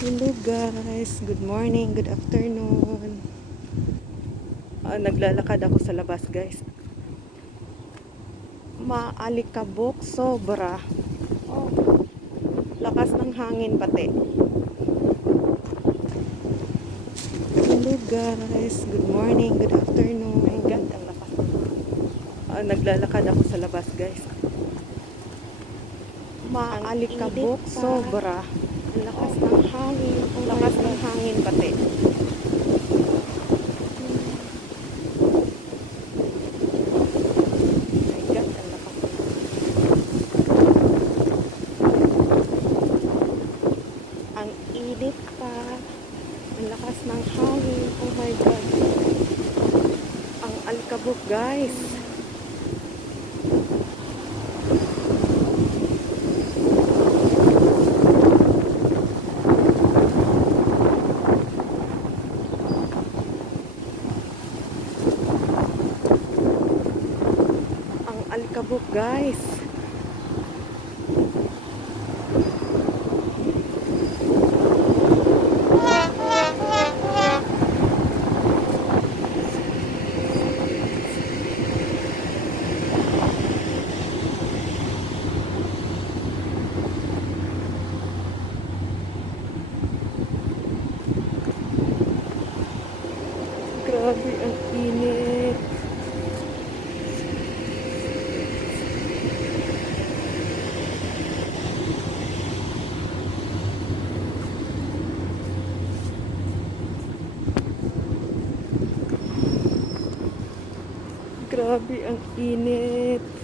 Hello guys, good morning, good afternoon. Naglalakad ako sa labas guys. Maalikabok sobra. Oh, lakas ng hangin pati. Hello guys, good morning, good afternoon. My God, ang lakas ng hangin. Naglalakad ako sa labas guys. Maalikabok sobra. Ang lakas ng hangin, lakas ng hangin pati. Ang init pa, ang lakas ng hangin, oh my God, ang alikabok guys. Ang alikabok guys. Grabe ang init. Grabe ang init.